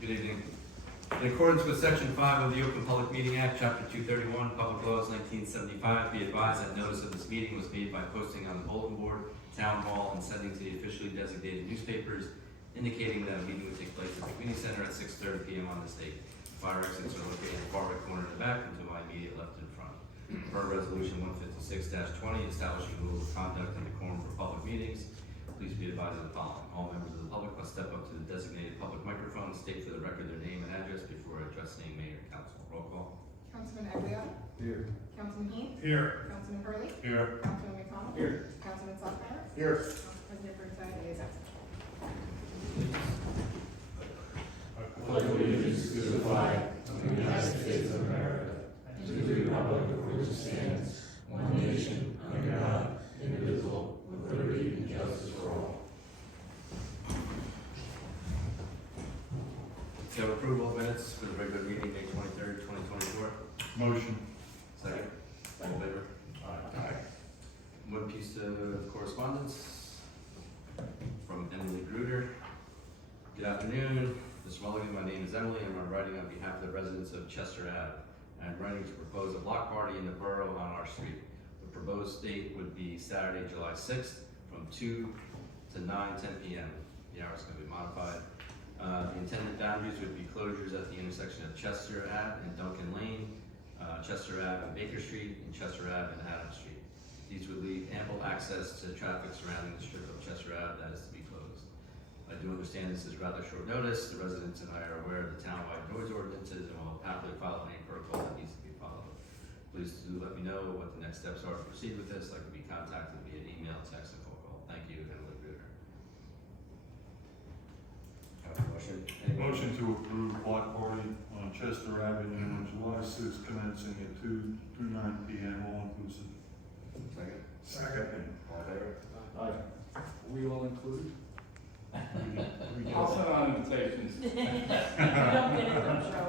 Good evening. In accordance with Section 5 of the Open Public Meeting Act, Chapter 231, Public Laws 1975, be advised that notice of this meeting was made by posting on the bulletin board, town hall, and sending to the officially designated newspapers, indicating that a meeting would take place at the community center at 6:30 p.m. on this date. Fire exits are located in the far right corner in the back and to my immediate left and front. Per Resolution 156-20, establishing rules of conduct and decorum for public meetings, please be advised of the following. All members of the public must step up to the designated public microphone and state for the record their name and address before addressing mayor and council. Roll call. Councilman Aguilar? Here. Councilman Heath? Here. Councilman Hurley? Here. Councilman McConnell? Here. Councilman Salzmeier? Here. Council President Burnside is absent. I pledge allegiance to the flag of the United States of America and to the republic for which it stands, one nation, under God, indivisible, with liberty and justice for all. So approval of minutes for the regular meeting, May 23rd, 2024. Motion. Second. All in favor? Aye. One piece of correspondence from Emily Gruder. Good afternoon, Mr. Mulligan. My name is Emily, and I'm writing on behalf of the residents of Chester Ave. I'm writing to propose a block party in the borough on our street. The proposed date would be Saturday, July 6th, from 2 to 10 p.m. The hour's going to be modified. The intended boundaries would be closures at the intersection of Chester Ave and Duncan Lane, Chester Ave and Baker Street, and Chester Ave and Adams Street. These would leave ample access to traffic surrounding the strip of Chester Ave that is to be closed. I do understand this is rather short notice. The residents and I are aware of the townwide noise ordinances and will happily follow any protocol that needs to be followed. Please do let me know what the next steps are to proceed with this. I can be contacted via email, text, and phone call. Thank you, Emily Gruder. Have a motion? Motion to approve block party on Chester Avenue on July 6th, commencing at 2 to 9 p.m. all inclusive. Second. Second. All in favor? Aye. We all included? We I'll send out invitations. You don't get it, don't show.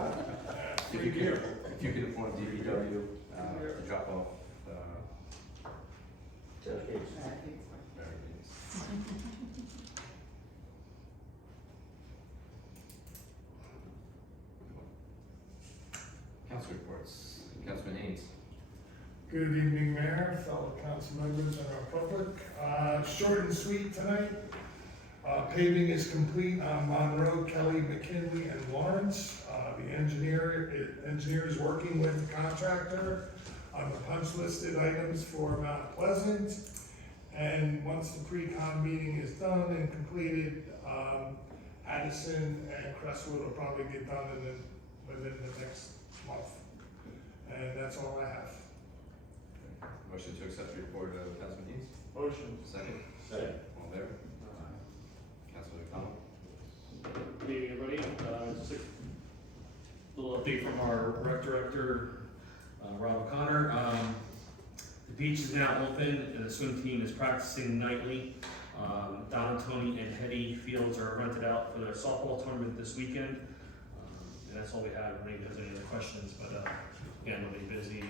If you could inform DPW to drop off barricades. Council reports. Councilman Haynes. Good evening, Mayor, fellow council members, and our public. Short and sweet tonight. Paving is complete on Monroe, Kelly, McKinley, and Lawrence. The engineer is working with the contractor on the punch listed items for Mount Pleasant. And once the pre-con meeting is done and completed, Addison and Crestwood will probably get done within the next month. And that's all I have. Motion to accept the report of Councilman Haynes. Motion. Second. Second. All in favor? Councilman McConnell. Good evening, everybody. Just a little update from our rec director, Rob O'Connor. The beach is now open and the swim team is practicing nightly. Don, Tony, and Hetty fields are rented out for their softball tournament this weekend. And that's all we have. If anybody has any other questions, but again, we'll be busy.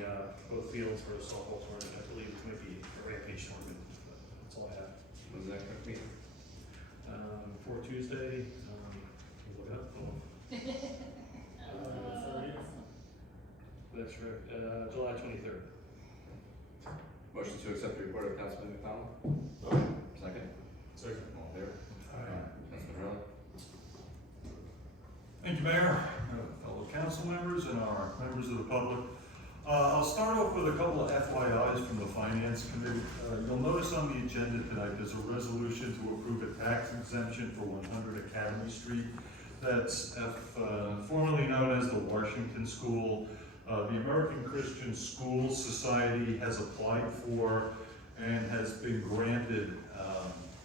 Both fields for the softball tournament. I believe it might be a rampage tournament. But that's all I have. When's that going to be? For Tuesday, look it up. Hold on. That's right, July 23rd. Motion to accept the report of Councilman McConnell. Motion. Second. Second. All in favor? Councilman Hurley. Thank you, Mayor, fellow council members, and our members of the public. I'll start off with a couple of FYIs from the Finance Committee. You'll notice on the agenda tonight, there's a resolution to approve a tax exemption for 100 Academy Street. That's formerly known as the Washington School. The American Christian School Society has applied for and has been granted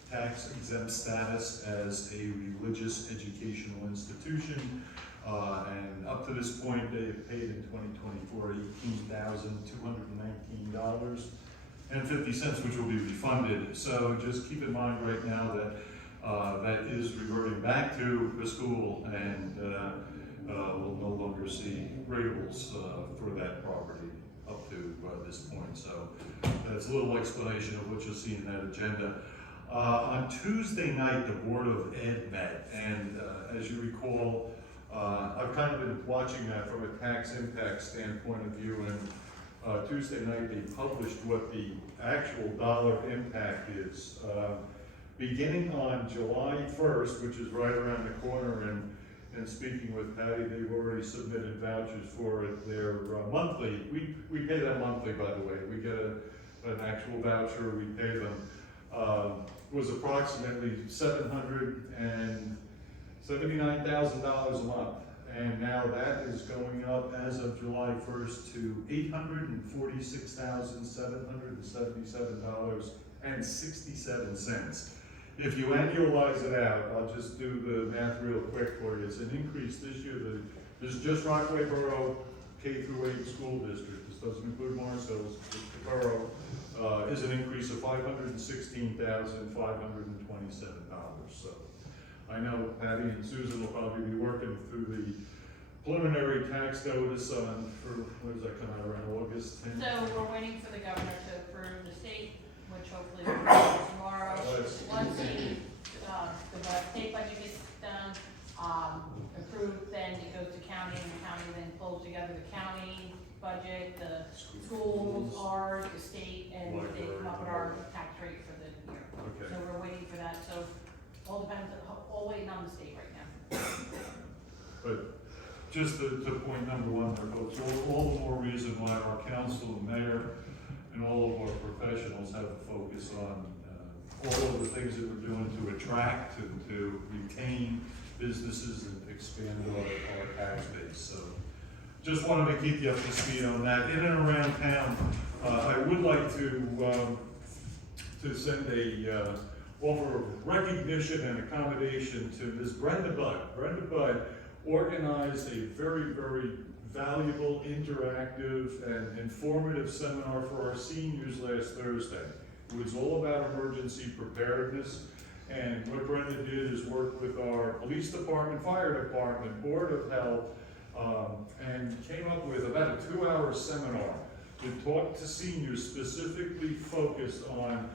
tax exempt status as a religious educational institution. And up to this point, they've paid in 2024 $18,219.50, which will be refunded. So just keep in mind right now that that is reverting back to the school, and we'll no longer see rateables for that property up to this point. So that's a little explanation of what you'll see in that agenda. On Tuesday night, the Board of Ed met, and as you recall, I've kind of been watching that from a tax impact standpoint of view, and Tuesday night they published what the actual dollar impact is. Beginning on July 1st, which is right around the corner, and speaking with Patty, they've already submitted vouchers for it. They're monthly. We pay them monthly, by the way. We get an actual voucher, we pay them. Was approximately $779,000 a month. And now that is going up as of July 1st to $846,777.67. If you annualize it out, I'll just do the math real quick for you. It's an increase this year. This is just Rockaway Borough K through 8 school district. This doesn't include Morris Hills, just the borough, is an increase of $516,527. So I know Patty and Susan will probably be working through the preliminary tax notice on, when does that come out, around August 10th? So we're waiting for the governor to approve the state, which hopefully will be tomorrow. Once the state budget gets done, approved, then it goes to county, and the county then pulls together the county budget, the schools, ours, the state, and they come up with our tax rate for the year. Okay. So we're waiting for that, so all depends, all waiting on the state right now. But just to point number one there, folks, all the more reason why our council and mayor and all of our professionals have a focus on all of the things that we're doing to attract and to retain businesses and expand our tax base. So just wanted to keep you up to speed on that. In and around town, I would like to send a offer of recognition and accommodation to Ms. Brenda Budd. Brenda Budd organized a very, very valuable, interactive, and informative seminar for our seniors last Thursday. It was all about emergency preparedness, and what Brenda did is work with our police department, fire department, board of health, and came up with about a 2-hour seminar to talk to seniors specifically focused on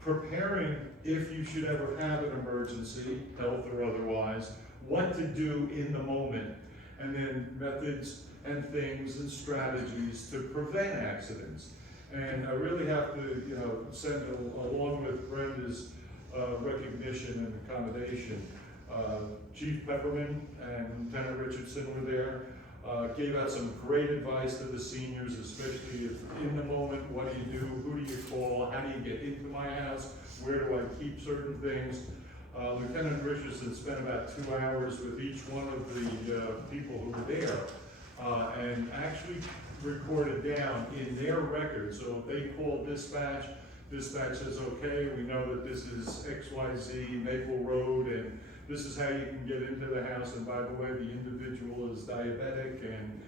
preparing if you should ever have an emergency, health or otherwise, what to do in the moment, and then methods and things and strategies to prevent accidents. And I really have to, send along with Brenda's recognition and accommodation, Chief Pepperman and Lieutenant Richardson were there, gave out some great advice to the seniors, especially if in the moment, what do you do, who do you call, how do you get into my house, where do I keep certain things. Lieutenant Richardson spent about 2 hours with each one of the people who were there, and actually recorded down in their record. So if they call dispatch, dispatch says, okay, we know that this is XYZ Maple Road, and this is how you can get into the house, and by the way, the individual is diabetic and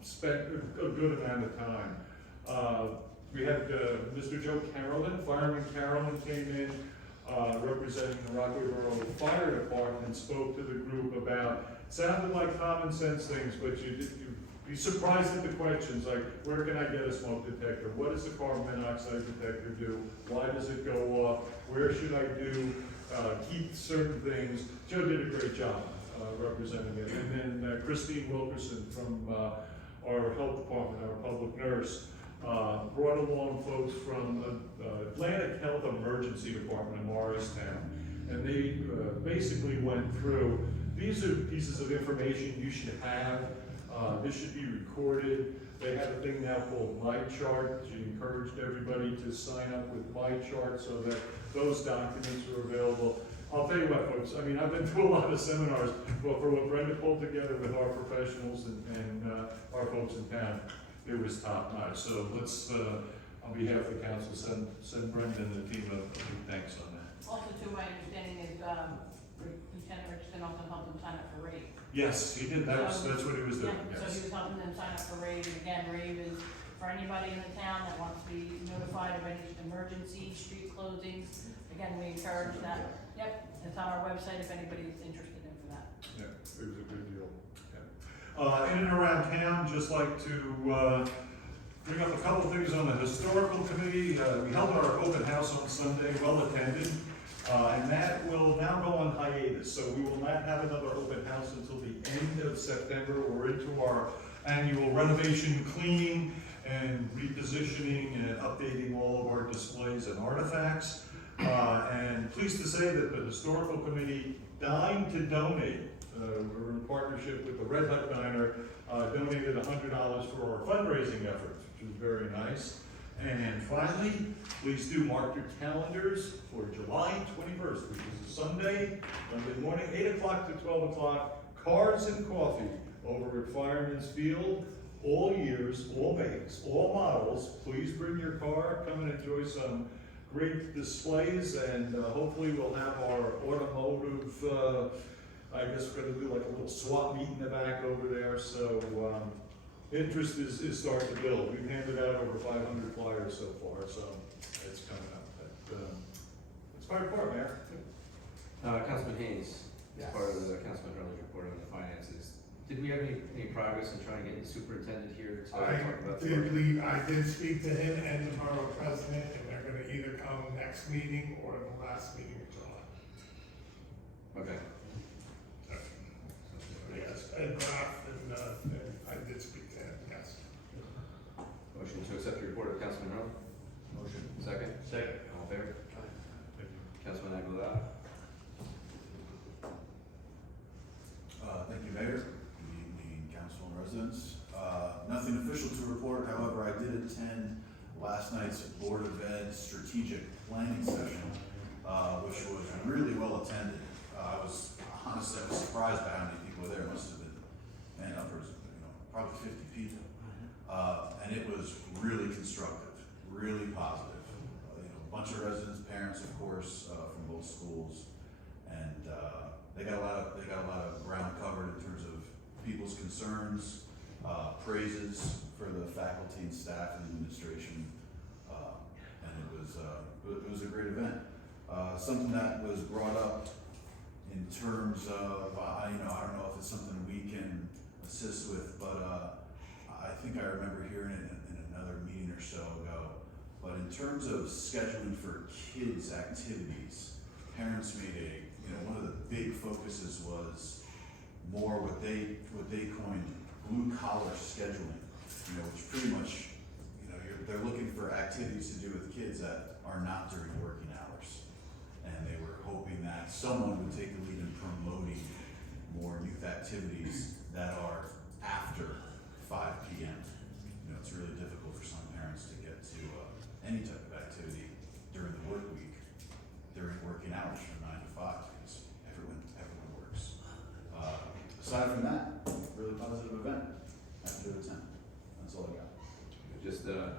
spent a good amount of time. We had Mr. Joe Carolyn, Fireman Carolyn came in, representing the Rockaway Borough Fire Department, spoke to the group about, sounded like common sense things, but you'd be surprised at the questions, like, where can I get a smoke detector? What does a carbon monoxide detector do? Why does it go off? Where should I do, keep certain things? Joe did a great job representing it. And then Christine Wilkerson from our health department, our public nurse, brought along folks from Atlantic Health Emergency Department in Morristown. And they basically went through, these are pieces of information you should have. This should be recorded. They have a thing now called My Chart. She encouraged everybody to sign up with My Chart so that those documents are available. I'll tell you what, folks, I mean, I've been through a lot of seminars, but for what Brenda pulled together with our professionals and our folks in town, it was top notch. So let's, on behalf of the council, send Brenda and the team a big thanks on that. Also, to my understanding is, Lieutenant Richardson also helped them sign up for RAVE. Yes, he did. That's what he was doing. Yeah, so he was helping them sign up for RAVE, and again, RAVE is for anybody in the town that wants to be notified of any emergency street closings. Again, we encourage that. Yep, it's on our website if anybody's interested in for that. Yeah, it was a good deal. Yeah. In and around town, just like to bring up a couple things on the historical committee. We held our open house on Sunday, well attended, and that will now go on hiatus. So we will not have another open house until the end of of September. We're into our annual renovation cleaning and repositioning and updating all of our displays and artifacts. And pleased to say that the Historical Committee dined to donate. We're in partnership with the Red Hut Diner, donated $100 for our fundraising efforts, which is very nice. And finally, please do mark your calendars for July 21st, which is a Sunday morning, 8 o'clock to 12 o'clock, Cards and Coffee over at Fireman's Field. All years, all makes, all models. Please bring your car, come and enjoy some great displays, and hopefully we'll have our automotive, I guess we're gonna do like a little swap meet in the back over there, so interest is starting to build. We've handed out over 500 flyers so far, so it's coming up. But, it's quite far, Mayor. Councilman Haynes, as Yes. part of the Councilman Hurley's report on the finances, did we have any progress in trying to get the superintendent here to talk about the budget? I did speak to him and the borough president, and they're gonna either come next meeting or the last meeting in July. Okay. Yes, Ed Graff, and I did speak to him, yes. Motion to accept the report of Councilman Hurley? Motion. Second? Second. All in favor? Thank you. Councilman Aguilar? Thank you, Mayor. Good evening, council and residents. Nothing official to report, however, I did attend last night's Board of Ed strategic planning session, which was really well attended. I was surprised by how many people were there. It must have been, upwards of, probably 50 people. And it was really constructive, really positive. A bunch of residents, parents, of course, from both schools, and they got a lot of ground covered in terms of people's concerns, praises for the faculty and staff and administration, and it was a great event. Something that was brought up in terms of, I don't know if it's something we can assist with, but I think I remember hearing it in another meeting or so ago. But in terms of scheduling for kids' activities, parents made one of the big focuses was more what they coined blue collar scheduling, which pretty much, they're looking for activities to do with kids that are not during working hours. And they were hoping that someone would take the lead in promoting more youth activities that are after 5 p.m. It's really difficult for some parents to get to any type of activity during the work week, during working hours from 9 to 5, because everyone works. Aside from that, really positive event. Happy to attend. That's all I got. Just a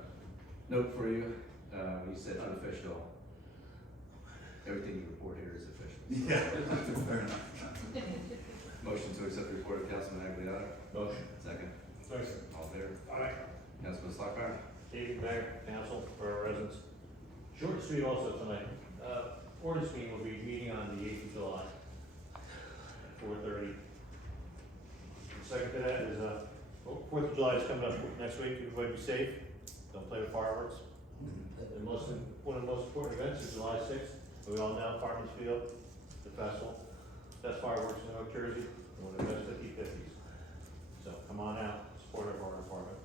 note for you, when you said unofficial, everything you report here is official. Yeah, fair enough. Motion to accept the report of Councilman Aguilar? Motion. Second? Second. All in favor? Aye. Councilman Slocum? Evening, Mayor, Council, for our residents. Short and sweet also tonight. Ordinance meeting will be meeting on the 8th of July at 4:30. Second to that is, 4th of July is coming up next week. Everybody be safe. Don't play with fireworks. And one of the most important events is July 6th. We all know Fireman's Field, the festival. Best fireworks in North Jersey, and one of the best 50/50s. So come on out, support our department.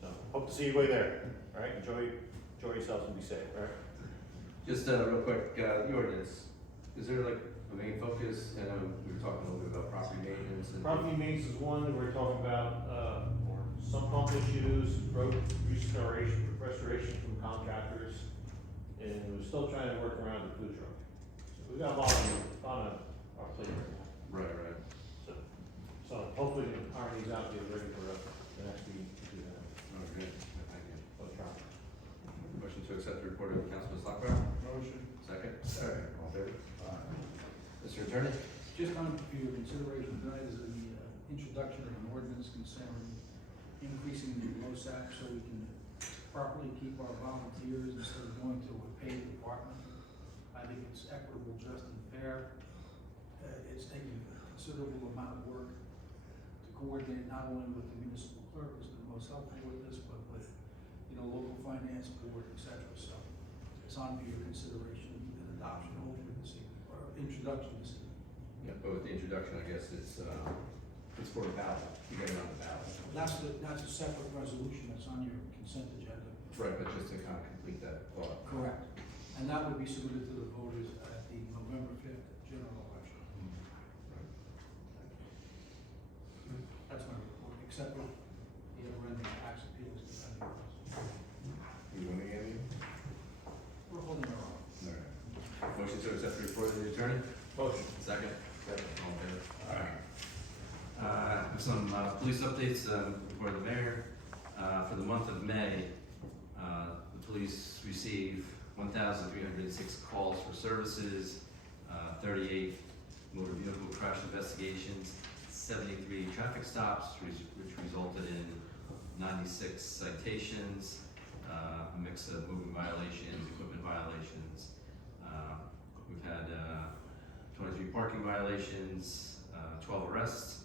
So hope to see everybody there. All right, enjoy yourselves and be safe. All right. Just real quick, the ordinance, is there like a main focus? I know we were talking a little bit about property maintenance and. Property maintenance is one that we're talking about, some pump issues, road restoration from contractors, and we're still trying to work around the food truck. So we've got a lot on our plate right now. Right. So hopefully we can iron these out, get ready for the next meeting to do that. Oh, good. Thank you. Let's try. Motion to accept the report of Councilman Slocum? Motion. Second? Second. All in favor? Mr. Attorney? Just on for your consideration tonight is the introduction of an ordinance concerning increasing the LoSAP so we can properly keep our volunteers instead of going to a paid department. I think it's equitable, just, and fair. It's taking a considerable amount of work to coordinate not only with the municipal clerk, who's been most helpful with this, but with, local finance board, et cetera. So it's on for your consideration and adoption hopefully this evening, or introduction this evening. Yeah, but with the introduction, I guess it's, It's for a ballot, you get it on the ballot. That's a separate resolution that's on your consent agenda. Right, but just to kind of complete that thought. Correct. And that would be submitted to the voters at the November 5th general election. That's my report, except for the other tax appeals depending on us. You want to get any? We're holding our own. All right. Motion to accept the report of the attorney? Motion. Second? Second. All in favor? Some police updates before the mayor. For the month of May, the police received 1,306 calls for services, 38 motor vehicle crash investigations, 73 traffic stops, which resulted in 96 citations, a mix of moving violations, equipment violations. We've had 23 parking violations, 12 arrests.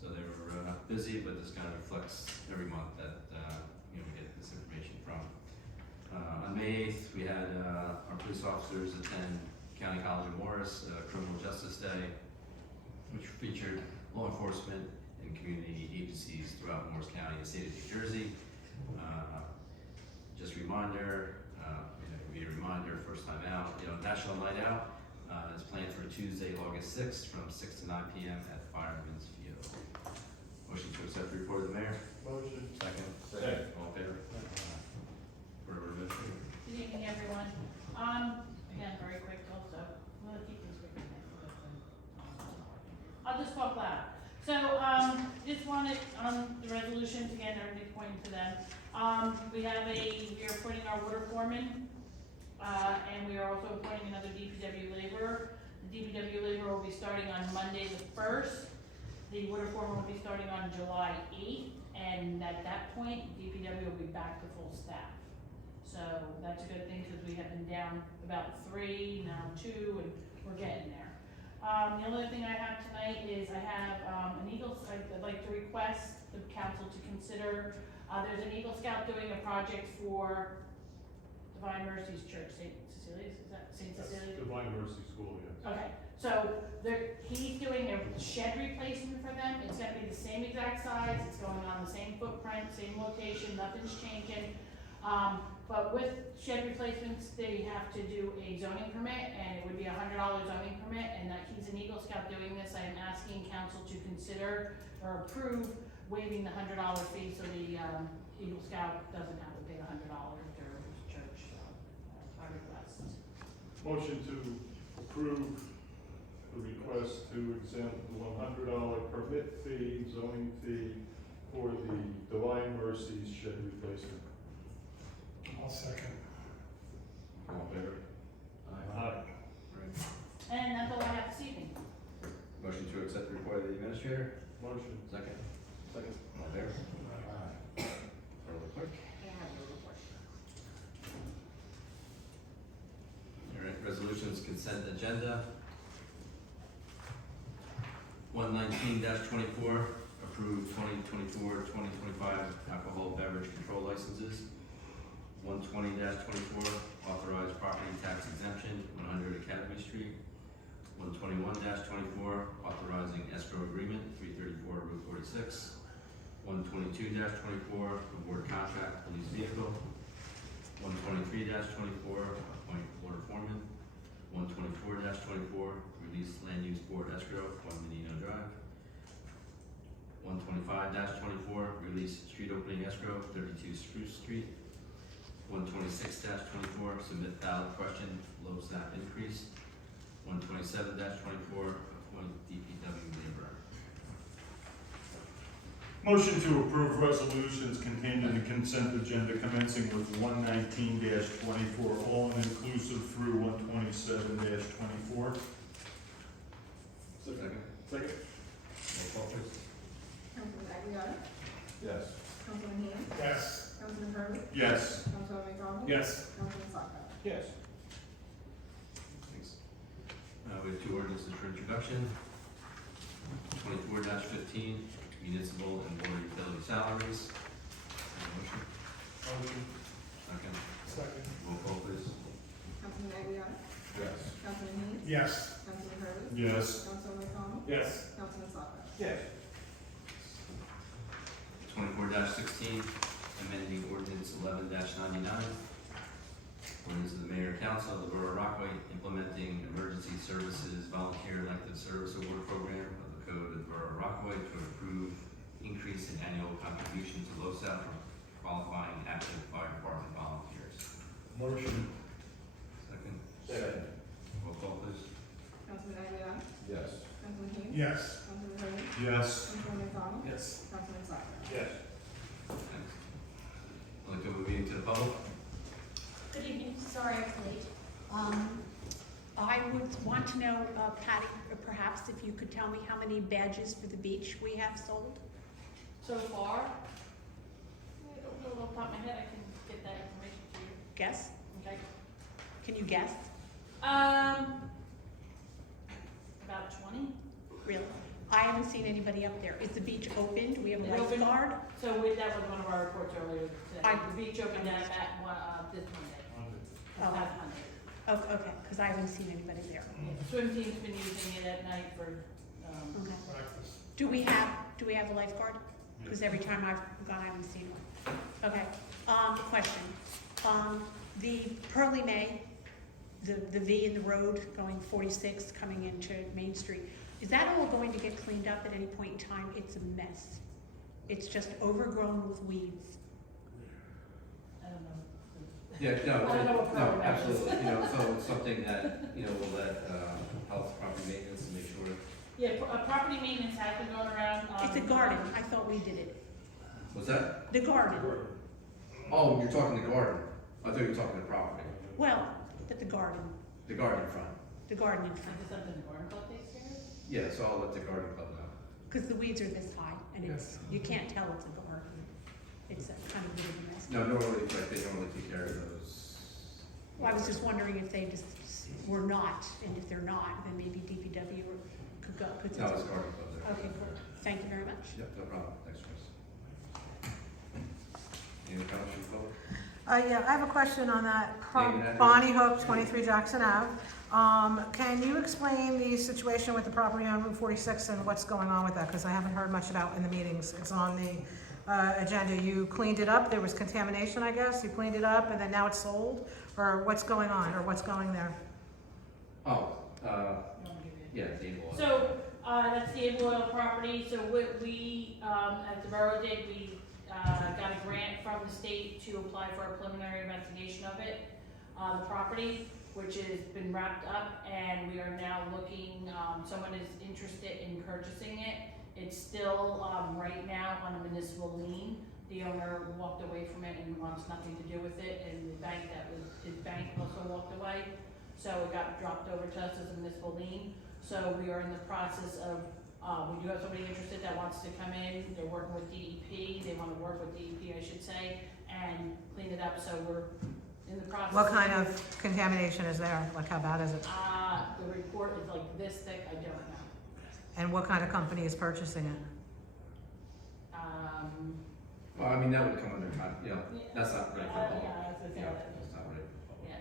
So they were busy, but this kind of reflects every month that we get this information from. On May 8th, we had our police officers attend County College of Morris Criminal Justice Day, which featured law enforcement and community agencies throughout Morris County and the state of New Jersey. Just a reminder, first time out, National Night Out is planned for Tuesday, August 6th from 6 to 9 p.m. at Fireman's Field. Motion to accept the report of the mayor? Motion. Second? Second. All in favor? Whatever administrator. Good evening, everyone. Again, very quick also. I'm gonna keep this quick. I'll just talk loud. So, just wanted, the resolutions, again, everybody pointing to them. We are appointing our water foreman, and we are also appointing another DPW laborer. The DPW laborer will be starting on Monday the 1st. The water foreman will be starting on July 8th, and at that point, DPW will be back to full staff. So that's a good thing, because we have been down about 3, now 2, and we're getting there. The only thing I have tonight is I have I'd like to request the council to consider, there's an Eagle Scout doing a project for Divine Mercy's Church, St. Cecilia's, is that St. Cecilia? Divine Mercy School, yes. Okay, so he's doing a shed replacement for them. It's gonna be the same exact size, it's going on the same footprint, same location, nothing's changing. But with shed replacements, they have to do a zoning permit, and it would be a $100 zoning permit, and that he's an Eagle Scout doing this. I am asking council to consider or approve waiving the $100 fee, so the Eagle Scout doesn't have to pay the $100 to his church, so that's my request. Motion to approve the request to exempt the $100 permit fee, zoning fee for the Divine Mercy's shed replacement. I'll second. All in favor? Aye. And that's all I have this evening. Motion to accept the report of the administrator? Motion. Second? Second. All in favor? Order the clerk. All right, resolutions consent agenda. 119-24, approve 2024-2025 alcohol beverage control licenses. 120-24, authorize property tax exemption, 100 Academy Street. 121-24, authorizing escrow agreement, 334 Route 46. 122-24, award contract police vehicle. 123-24, appoint water foreman. 124-24, release land use board escrow, 1 Menino Drive. 125-24, release street opening escrow, 32 Spruce Street. 126-24, submit ballot question, low snap increase. 127-24, appoint DPW laborer. Motion to approve resolutions contained in the consent agenda commencing with 119-24, all inclusive through 127-24. Second. Second. Roll call, please. Councilman Aguilar, Yes. Councilman Ham, Yes. Councilman Hurley, Yes. Councilman McDonald. Yes. Councilman Slaughter. Yes. Thanks. We have 2 ordinances for introduction. 24-15, municipal and water utility salaries. Motion. Motion. Second. Second. Roll call, please. Councilman Aguilar, Yes. Councilman Ham, Yes. Councilman Hurley, Yes. Councilman McDonald, Yes. Councilman Slaughter. Yes. 16, amending ordinance 11-99. Ordinance of the Mayor and Council of the Borough of Rockaway implementing emergency services volunteer elective service award program of the Code of the Borough of Rockaway to approve increase in annual contribution to LoSAP for qualifying active fire department volunteers. Motion. Second, Second. roll call please. Councilman Aguilar, Yes. Councilman Dean. Yes. Councilman Hurley, Yes. Councilman McDonald, Yes. Councilman Slatter. Yes. Thanks. I'd like to open the meeting to the public. Good evening, sorry I was late. I would want to know, Patty, perhaps if you could tell me how many badges for the beach we have sold? So far, off the top of my head, I can get that information to you, Guess? okay? Can you guess? About 20. Really? I haven't seen anybody up there. Is the beach open? Do we have a It opened- lifeguard? So that was one of our reports earlier today. The beach opened at this Monday. This Oh. past Monday. Oh, okay, because I haven't seen anybody there. The swim team's been using it at night for, Okay. Practice. Do we have a lifeguard? Because every time I've gone, I haven't seen one. Okay, question. The Pearly May, the V in the road going 46 coming into Main Street, is that all going to get cleaned up at any point in time? It's a mess. It's just overgrown with weeds. I don't know. Yeah, I don't know what no, program that is. absolutely, so it's something that, we'll let, health, property maintenance to make sure. Yeah, property maintenance has been going around. It's a garden. I thought we did it. What's that? The garden. Oh, you're talking the garden. I thought you were talking the property. Well, but the garden The garden in front. in front. Is this something the garden club takes care of? Yeah, so I'll let the garden club know. Because the weeds are this high, and you can't tell it's a garden. It's a kind of bit of a mess. No, normally, they normally take care of those. Well, I was just wondering if they just were not, and if they're not, then maybe DPW could go. No, it's garden club there. Okay, good. Thank you very much. Yep, no problem. Thanks, Chris. Any other comments from the public? Yeah, I have a question on that. Name and address. Bonnie Hook, 23 Jackson Ave. Can you explain the situation with the property on Route 46 and what's going on with that? Because I haven't heard much about in the meetings. It's on the agenda. You cleaned it up, there was contamination, I guess. You cleaned it up and then now it's sold? Or what's going on, or what's going there? Oh, You wanna give it? yeah, Dave Wall. So, that's the Able Oil property, so what we, as the borough did, we, got a grant from the state to apply for a preliminary investigation of it, the property, which has been wrapped up, and we are now looking, someone is interested in purchasing it. It's still, right now on a municipal lien. The owner walked away from it and wants nothing to do with it, and the bank his bank also walked away. So it got dropped over to us as a municipal lien. So we are in the process of, we do have somebody interested that wants to come in. They're working with DEP. They want to work with DEP, I should say, and clean it up. So we're in the process. What kind of contamination is there? Like, how bad is it? The report is like this thick. I don't know. And what kind of company is purchasing it? Well, I mean, that would come under, that's not ready for public. Yeah, that's the thing. That's not ready for public.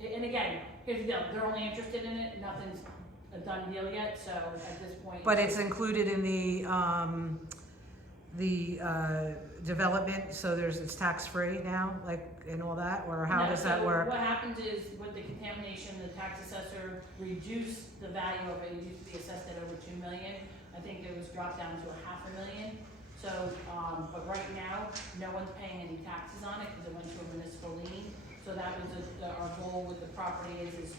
Yeah. And again, here's the deal. They're only interested in it. Nothing's a done deal yet. So at this point. But it's included in the development, so it's tax-free now, like, and all that? Or how No, does that so work? What happens is with the contamination, the tax assessor reduced the value of it. It used to be assessed at over 2 million. I think it was dropped down to $500,000. So, but right now, no one's paying any taxes on it because it went to a municipal lien. So that was our goal with the property is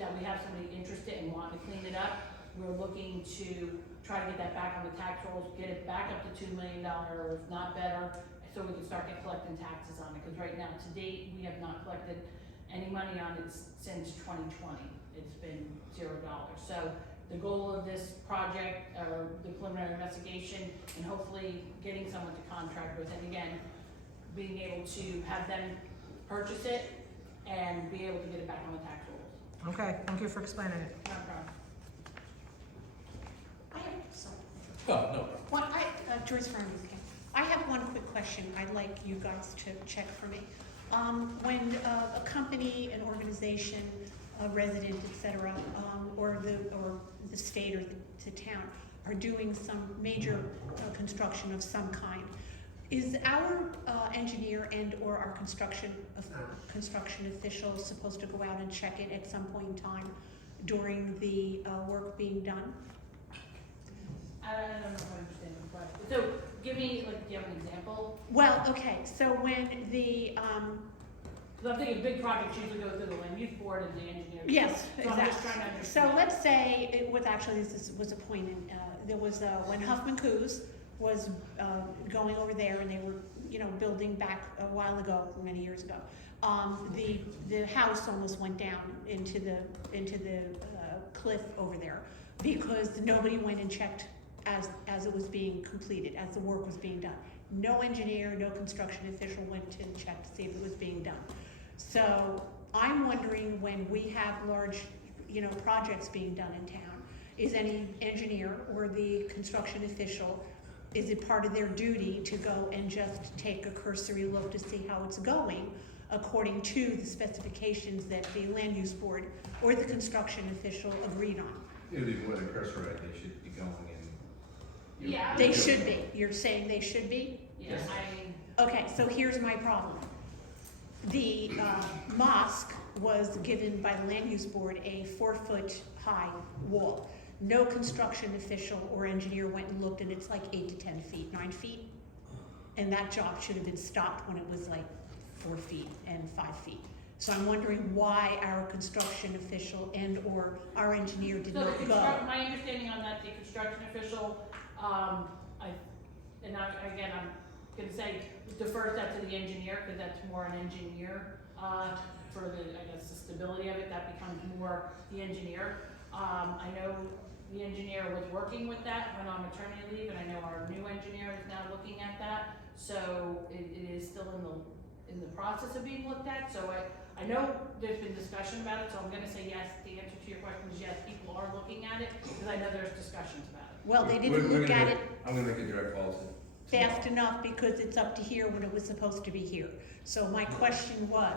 that we have somebody interested and wanting to clean it up. We're looking to try to get that back on the tax rolls, get it back up to $2 million, or if not better, so we can start collecting taxes on it. Because right now, to date, we have not collected any money on it since 2020. It's been $0. So the goal of this project, or the preliminary investigation, and hopefully getting someone to contract with, and again, being able to have them purchase it and be able to get it back on the tax rolls. Okay, thank you for explaining it. No problem. I have, sorry. No. Joyce Fernandez. I have one quick question I'd like you guys to check for me. When a company, an organization, a resident, et cetera, or the state or the town are doing some major construction of some kind. Is our engineer and/or our construction official supposed to go out and check it at some point in time during the work being done? I don't know if I understand the question. So, give me, like, do you have an example? Well, okay, so when the, Because I'm thinking big projects usually go through the land use board and the engineer. yes, So I'm just exactly. trying to So understand. let's say, it was actually, this was a point in, there was, when Huffman Coos was going over there and they were, you know, building back a while ago, many years ago, the house almost went down into the cliff over there because nobody went and checked as it was being completed, as the work was being done. No engineer, no construction official went and checked to see if it was being done. So I'm wondering, when we have large, you know, projects being done in town, is any engineer or the construction official, is it part of their duty to go and just take a cursory look to see how it's going according to the specifications that the land use board or the construction official agreed on? It would be more than cursory, they should be going in. Yeah. They should be. You're saying they should be? Yeah, Yes. Okay, so here's my problem. The mosque was given by the land use board a 4-foot high wall. No construction official or engineer went and looked, and it's like 8 to 10 feet, 9 feet. And that job should have been stopped when it was like 4 feet and 5 feet. So I'm wondering why our construction official and or our engineer did So not go. my understanding on that, the construction official, I'm gonna say defer that to the engineer, because that's more an engineer, for the, I guess, the stability of it, that becomes more the engineer. I know the engineer was working with that, went on maternity leave, and I know our new engineer is now looking at that. So it is still in the process of being looked at, so I know there's been discussion about it, so I'm gonna say yes. The answer to your question is yes, people are looking at it, because I know there's discussions about it. Well, they We're didn't gonna look at make- it I'm gonna make a direct call to. fast enough because it's up to here when it was supposed to be here. So my question was,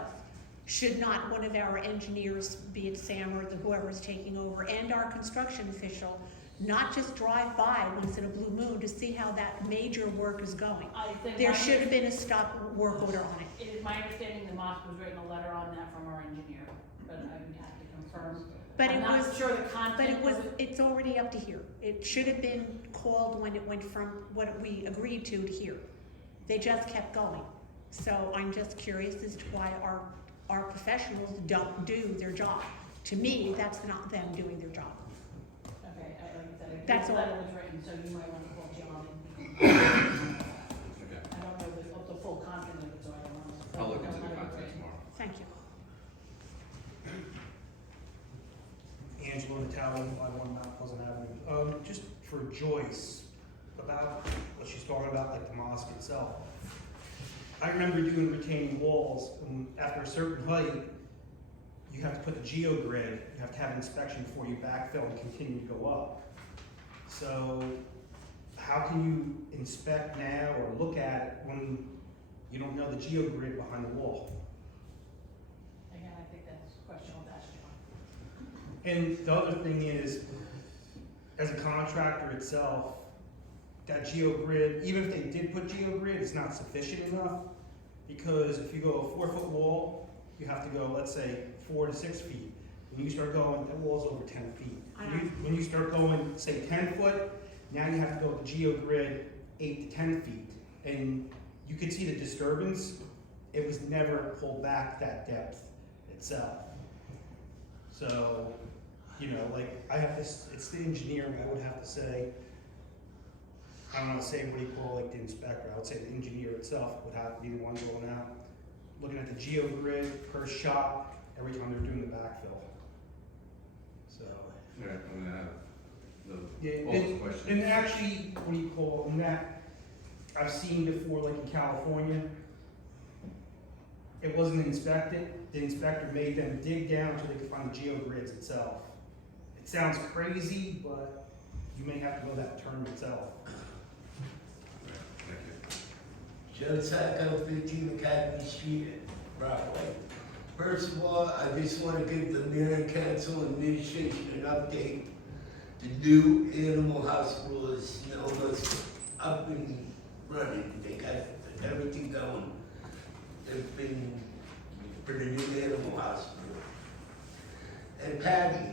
should not one of our engineers, be it Sam or whoever's taking over, and our construction official, not just drive by once in a blue moon to see how that major work is going? I think There should have been a stop work order on it. It is my understanding the mosque was written a letter on that from our engineer, but I would have to confirm. But I'm it not was, sure the content. but it was, of it. it's already up to here. It should have been called when it went from what we agreed to here. They just kept going. So I'm just curious as to why our professionals don't do their job. To me, that's not them doing their job. Okay, like I said, That's the all. letter was written, so you might want to call John. Okay. I don't know the full content of it, so I don't want to. I'll look into the content tomorrow. Thank you. Angelo Natale, 51 Mount Pleasant Avenue. Just for Joyce, about what she's talking about, like the mosque itself. I remember doing retaining walls, and after a certain height, you have to put the geogrid, you have to have an inspection before you backfill and continue to go up. So how can you inspect now or look at it when you don't know the geogrid behind the wall? Again, I think that's a question I'll ask John. And the other thing is, as a contractor itself, that geogrid, even if they did put geogrid, it's not sufficient enough, because if you go a 4-foot wall, you have to go, let's say, 4 to 6 feet. When you start going, that wall's over 10 feet. When you start going, say, 10 foot, now you have to go with the geogrid 8 to 10 feet. And you can see the disturbance. It was never pulled back that depth itself. So, you know, like, I have this, it's the engineer, I would have to say, I don't want to say what you call like the inspector, I would say the engineer itself would have to be the one going out, looking at the geogrid per shot every time they're doing the backfill. So. Yeah, I'm gonna have Yeah, all those questions. and actually, what do you call, and that, I've seen before, like in California, it wasn't inspected, the inspector made them dig down until they could find the geogrids itself. It sounds crazy, but you may have to go that term itself. Thank you. Joe Sacco, 15 Academy Street, Rockaway. First of all, I just want to give the mayor and council administration an update. The new animal hospital is almost up and running. They got everything going. They've been for the new animal hospital. And Patty,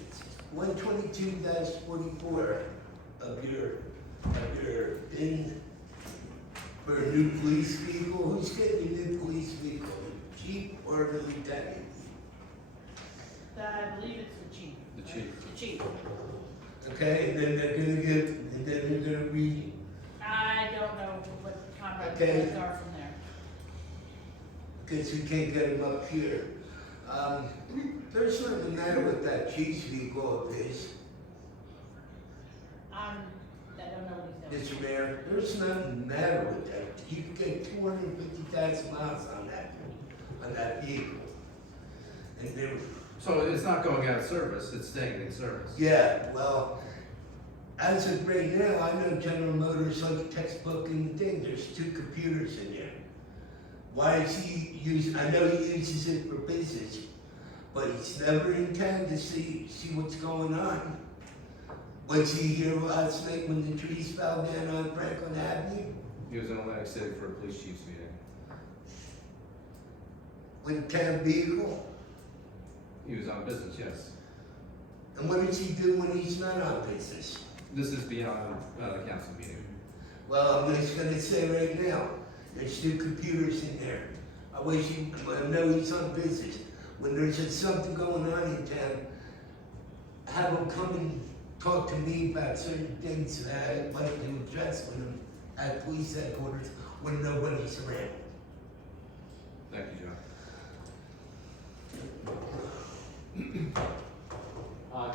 it's 122-44 of your thing for a new police vehicle. Who's getting a new police vehicle? The chief or the lieutenant? I believe it's the chief. The chief. The chief. Okay, and then they're gonna be, I don't know what the contract Okay. plans are from there. because we can't get them up here. There's nothing the matter with that chief's vehicle of his, I don't know what he's doing. Mr. Mayor. There's nothing the matter with that. You can get 250,000 miles on that vehicle. And they're, So it's not going out of service, it's staying in service. yeah, well, as of right now, I know General Motors, like textbook and thing, there's 2 computers in there. Why is he I know he uses it for business, but he's never in town to see what's going on. Was he here last night when the trees fell down on Franklin Avenue? He was in Atlantic City for a police chief's meeting. With a town vehicle? He was on business, yes. And what does he do when he's not on business? This is beyond the council meeting. Well, I'm just gonna say right now, there's 2 computers in there. I know he's on business. When there's something going on in town, have him come and talk to me about certain things that I'd like to address with him at police headquarters when nobody's around. Thank you, John.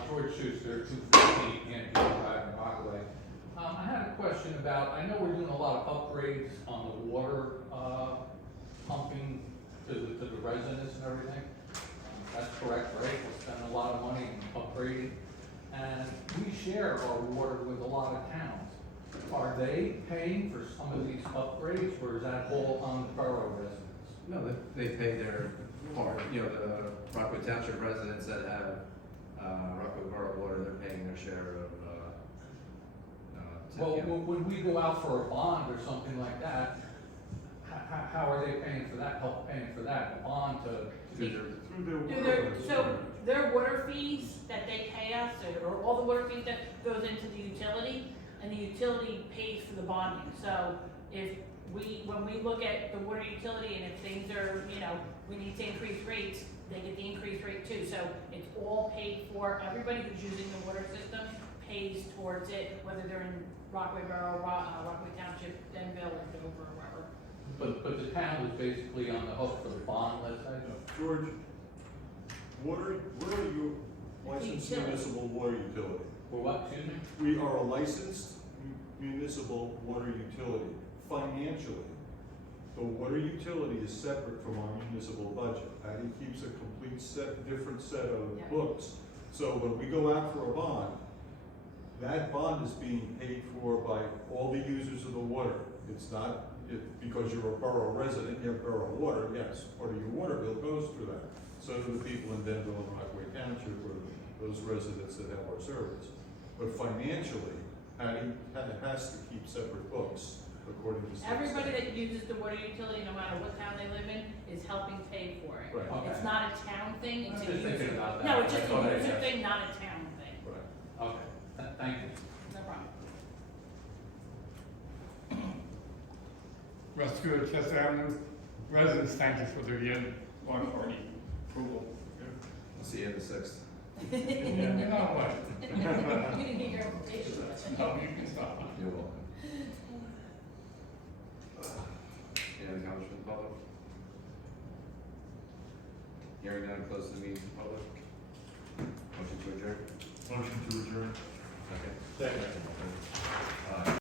George Schuster, 250 Anfield Drive in Rockaway. I had a question about, I know we're doing a lot of upgrades on the water pumping to the residents and everything. That's correct, right? We're spending a lot of money in upgrading. And we share our water with a lot of towns. Are they paying for some of these upgrades, or is that all on the borough residents? No, they pay their part, the Rockaway Township residents that have Rockaway Borough water, they're paying their share of, Well, when we go out for a bond or something like that, how are they paying for that, help paying for that, a bond to? So their water fees that they pay us, or all the water fees that goes into the utility, and the utility pays for the bonding. So when we look at the water utility and if things are, we need to increase rates, they get the increased rate too. So it's all paid for. Everybody who's using the water system pays towards it, whether they're in Rockaway Borough, Rockaway Township, Denville, or Dover, or wherever. But the town is basically on the hook for the bond, let's say. George, where are you licensed Utility. municipal water utility? For what, excuse me? We are a licensed municipal water utility. Financially, the water utility is separate from our municipal budget. Patty keeps a complete different set of Yeah. books. So when we go out for a bond, that bond is being paid for by all the users of the water. It's not because you're a borough resident, you have borough water, yes, part of your water bill goes through that. So do the people in Denville and Rockaway Township, or those residents that have our service. But financially, Patty has to keep separate books according to state Everybody statute. that uses the water utility, no matter what town they live in, is helping pay for it. Right. Okay. It's not a town thing, it's I'm a just user. thinking about that. No, it's just That's all a I user asked. thing, not a town thing. Right. Okay, thank you. No problem. Rescue at Chester Avenue. Residents, thank you for the lawn party approval. I'll see you on the 6th. Yeah, no, what? You didn't get your application. No, you can stop. You're welcome. Any other comments from the public? Hearing none, close the meeting to the public. Motion to adjourn? Motion to adjourn. Second. Second. Aye.